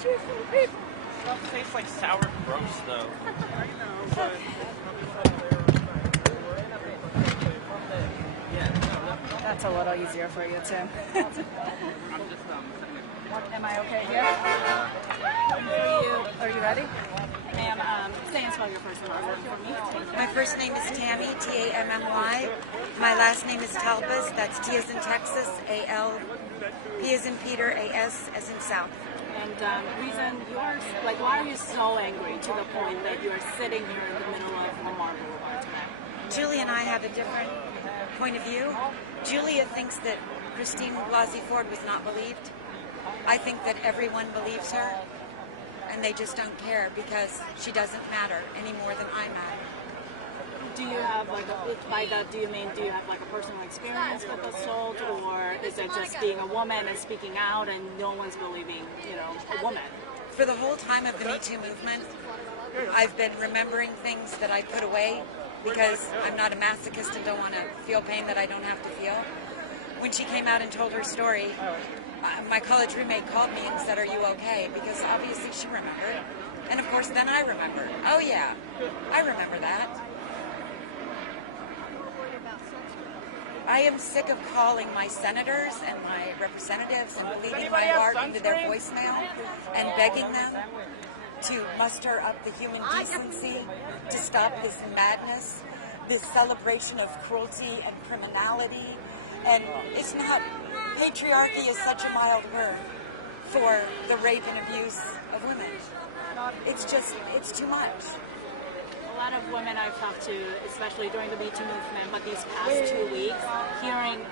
Stuff tastes like sour gross, though. I know, but... That's a little easier for you, Tim. Am I okay here? Are you ready? Ma'am, say and spell your first and last name for me. My first name is Tammy, Tammy. My last name is Talbas, that's T as in Texas, A-L, P as in Peter, A-S as in South. And reason you are, like, why are you so angry to the point that you are sitting here in the middle of Lamar Boulevard tonight? Julie and I have a different point of view. Julia thinks that Christine Blasey Ford was not believed. I think that everyone believes her, and they just don't care because she doesn't matter any more than I matter. Do you have do you have like a personal experience with assault, or is it just being a woman and speaking out and no one's believing, a woman? For the whole time of the Me Too movement, I've been remembering things that I put away because I'm not a masochist and don't want to feel pain that I don't have to feel. When she came out and told her story, my college roommate called me and said, "Are you okay?" Because obviously she remembered. And of course then I remembered. Oh yeah, I remember that. I am sick of calling my senators and my representatives and bleeding my heart into their voicemail and begging them to muster up the human decency to stop this madness, this celebration of cruelty and criminality. And it's not, patriarchy is such a mild word for the rape and abuse of women. It's too much. A lot of women I've talked to, especially during the Me Too movement, but these past 2 weeks, hearing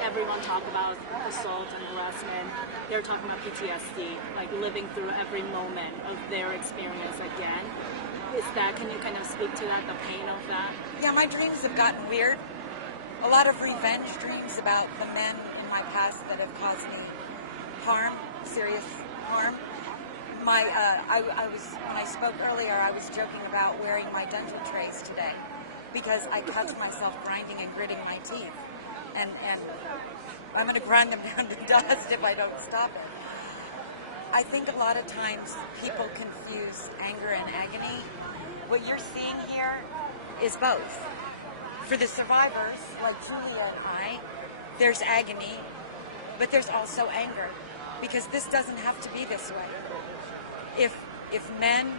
everyone talk about assault and harassment, they're talking about PTSD, like living through every moment of their experience again. Can you kind of speak to that, the pain of that? Yeah, my dreams have gotten weird. A lot of revenge dreams about the men in my past that have caused me harm, serious harm. When I spoke earlier, I was joking about wearing my dental trays today because I catch myself grinding and gritting my teeth. And I'm going to grind them down to dust if I don't stop it. I think a lot of times people confuse anger and agony. What you're seeing here is both. For the survivors, like Julia and I, there's agony, but there's also anger, because this doesn't have to be this way. If men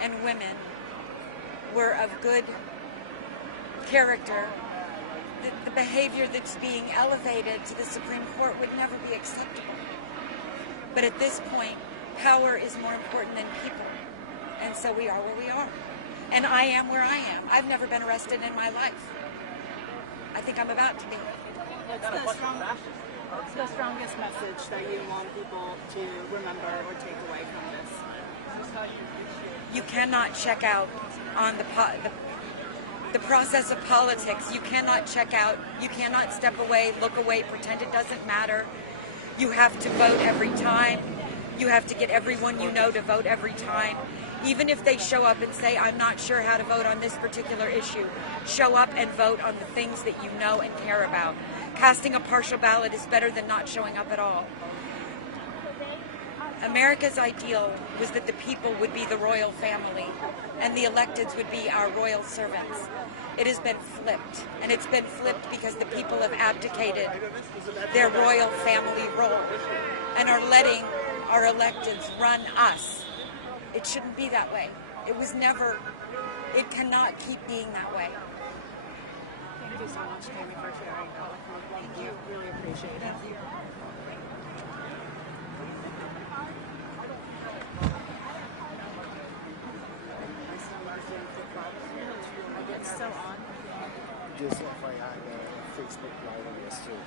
and women were of good character, the behavior that's being elevated to the Supreme Court would never be acceptable. But at this point, power is more important than people. And so we are where we are. And I am where I am. I've never been arrested in my life. I think I'm about to be. What's the strongest message that you want people to remember or take away from this? You cannot check out on the process of politics. You cannot check out. You cannot step away, look away, pretend it doesn't matter. You have to vote every time. You have to get everyone you know to vote every time. Even if they show up and say, "I'm not sure how to vote on this particular issue," show up and vote on the things that you know and care about. Casting a partial ballot is better than not showing up at all. America's ideal was that the people would be the royal family and the electeds would be our royal servants. It has been flipped, and it's been flipped because the people have abdicated their royal family role and are letting our electeds run us. It shouldn't be that way. It cannot keep being that way. Thank you so much, Tammy, for sharing. Thank you. Really appreciate it. Thank you. It's so on. Just FYI, Facebook Live on this too.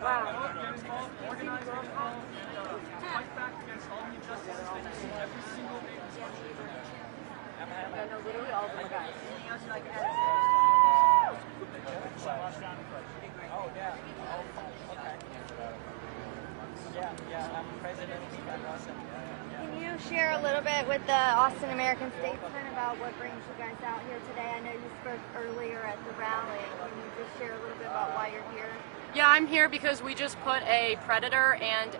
Wow. Can you share a little bit with the Austin American Statesman about what brings you guys out here today? I know you spoke earlier at the rally. Can you just share a little bit about why you're here? Yeah, I'm here because we just put a predator and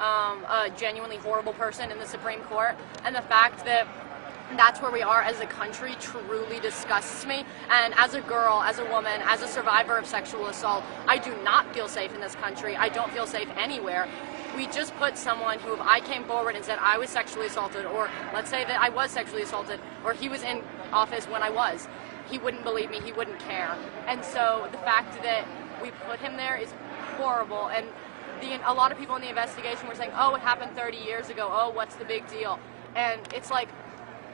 a genuinely horrible person in the Supreme Court, and the fact that that's where we are as a country truly disgusts me. And as a girl, as a woman, as a survivor of sexual assault, I do not feel safe in this country. I don't feel safe anywhere. We just put someone who, if I came forward and said I was sexually assaulted, or let's say that I was sexually assaulted, or he was in office when I was, he wouldn't believe me, he wouldn't care. And so the fact that we put him there is horrible. And a lot of people in the investigation were saying, oh, it happened 30 years ago, oh, what's the big deal? And it's like,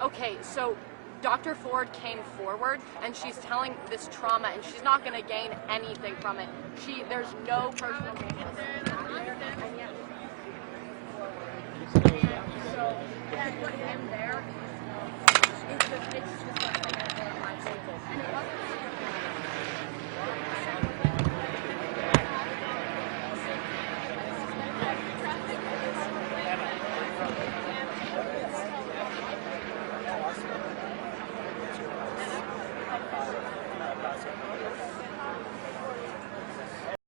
okay, so Dr. Ford came forward and she's telling this trauma, and she's not going to gain anything from it. There's no personal gain. So, put him there, it's just